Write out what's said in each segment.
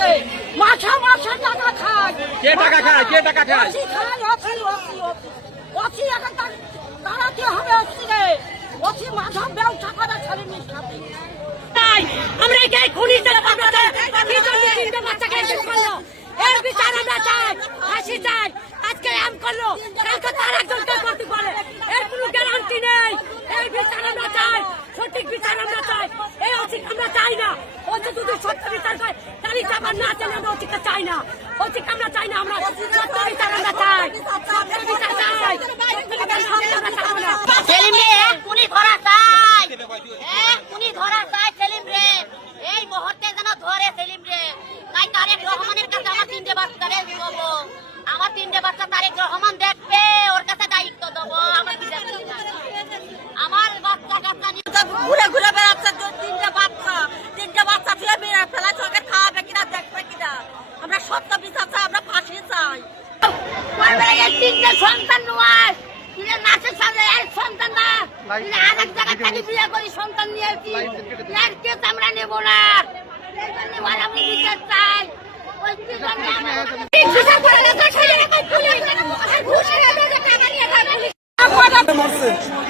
সাথে মাথা মাথা টাকা খায়। কে টাকা খায়? কে টাকা খায়? ওসি এখন দাঁড়াতে হবে ওসিরে। ওসি মাথা ব্যবসা করে ছেলেমেয়ের সাথে। আমরা এই খুনিদের তিনটে বাচ্চাকে এরকম করলো, এর বিচার আমরা চাই, ফাঁসি চাই। আজকে এম করলো, কালকে তার একজনকে করতে পারে, এর কোনো গ্যারান্টি নেই। এই বিচার আমরা চাই, সঠিক বিচার আমরা চাই। এই অচিক আমরা চাই না। ও যদি সত্য বিচার করে তাহলে চাপার না চাইলে আমরা অচিকটা চাই না। অচিক আমরা চাই না, আমরা সত্য বিচার আমরা চাই, সত্য বিচার চাই। সেলিম রে এক খুনি ধরা চাই, এক খুনি ধরা চাই সেলিম রে। এই মুহূর্তে যেন ধরে সেলিম রে। তাই তারেক রহমানের কাছে আমার তিনটে বাচ্চা দেবো, আমার তিনটে বাচ্চা তারেক রহমান দেখবে, ওর কাছে দায়িত্ব দেবো। আমার আমার বাচ্চা কাচ্চা নিয়ে ঘুরে ঘুরে বেড়াচ্ছে, তিনটে বাচ্চা ফেলে মেরে ফেলা, চোখে খাওয়াবে কিনা দেখবে কিনা। আমরা সত্য বিচার চাই, আমরা ফাঁসি চাই। তিনটে সন্তান নয়, নাচের সামনে এক সন্তান না, আরেক জায়গায় থেকে বিয়ে করি সন্তান নিয়েছি, এর কেস আমরা নেবো না। আমি বিচার চাই।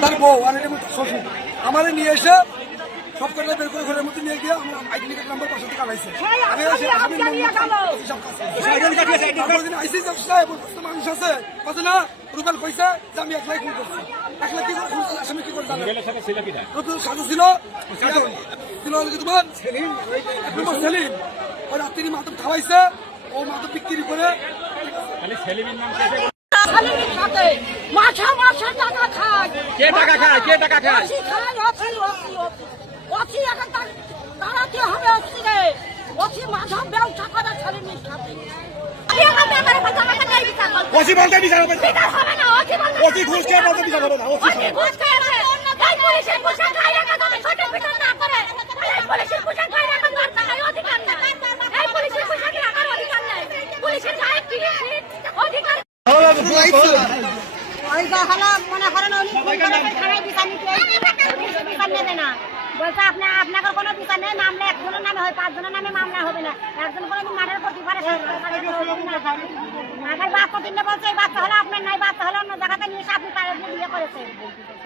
তার বউ আর শ্বশুর আমাদের নিয়ে এসে সব কটা বের করে ঘরের মধ্যে নিয়ে গিয়ে আইডেন্টি নাম্বার পাশে থেকে আনাইছে। মানুষ আছে কথা না, রুবেল কইছে যে আমি একলাই খুন করছি। একলাই কি করে আসামি কি করে জানেন? রুবেল সাথে ছিল তোমার সেলিম। ওই রাত্রি মাদক খাওয়াইছে, ও মাদক বিক্রি করে মাথা মাথা টাকা খায়। কে টাকা খায়? কে টাকা খায়? ওসি এখন দাঁড়াতে হবে ওসিরে। ওসি মাথা ব্যবসা করে ছেলেমেয়ের সাথে। ওসি বলতে বিচার হবে হবে না, ওসি ঘুষ খেয়ে বলতে বিচার হবে না। ওসি ঘুষ খেয়েছে, পুলিশের পোশাক গায়ে রাখা যাবে, ছোট বিচার না করে। পুলিশের পোশাক গায়ে রাখার দরকার নাই, অধিকার নাই। এই পুলিশের পোশাক রাখার অধিকার নাই, পুলিশের গায়ে কি অধিকার। ওই হলো মনে করেন থানায় বিচার নিতে বিচার নেবে না, বলছে আপনাদের কোনো বিচার নেই। মামলা একজনের নামে হয়, 5 জনের নামে মামলা হবে না। একজন করে মার্ডার করতে পারে। আমার বাচ্চা তিনটে বলছে এই বাচ্চা হলো আপনার নাই, বাচ্চা হলো অন্য জায়গাতে নিয়ে এসে আপনি তারা বিয়ে করেছেন।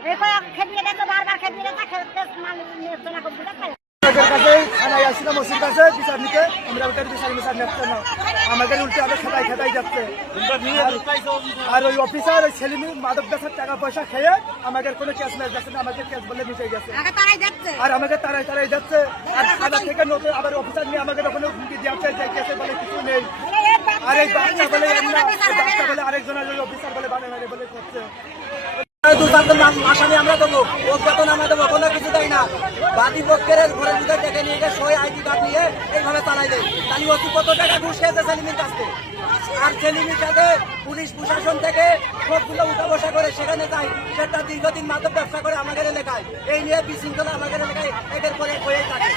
এই খেপিয়ে দেখো, বারবার খেপিয়ে দেখো, খেতে না করতে আমাদের উল্টে আবার খেতাই যাচ্ছে। আর ওই অফিসার ওই ছেলেমি মাদক বেচার টাকা পয়সা খেয়ে আমাদের কোনো কেস ম্যাচ যাচ্ছে না, আমাদের কেস বলে মিশে গেছে। আর আমাদের তারাই যাচ্ছে। আর থানা থেকে নতুন আবার অফিসার নিয়ে আমাদের ওখানে হুমকি দিচ্ছে যে কেসে বলে কিছু নেই। আর এই বাচ্চা বলে আরেকজনের অফিসার বলে বানানো বলে করছে। আসামি আমরা দেবো, ও বেতন আমরা দেবো, কোনো কিছু দেয় না। বাদী পক্ষের ঘরের ভিতরে ডেকে নিয়ে গিয়ে সই আইডি কার্ড নিয়ে এইভাবে চালাই দেয়। তাহলে অতি কত টাকা ঘুষ খেয়েছে সেলিমের কাছে। আর সেলিমের সাথে পুলিশ প্রশাসন থেকে সবগুলো উঠা বসা করে সেখানে যায়, সেটা দীর্ঘদিন মাদক ব্যবসা করে আমাদের এলাকায়। এই নিয়ে বিশৃঙ্খলা আমাদের এলাকায় একের পরে হয়েই থাকে।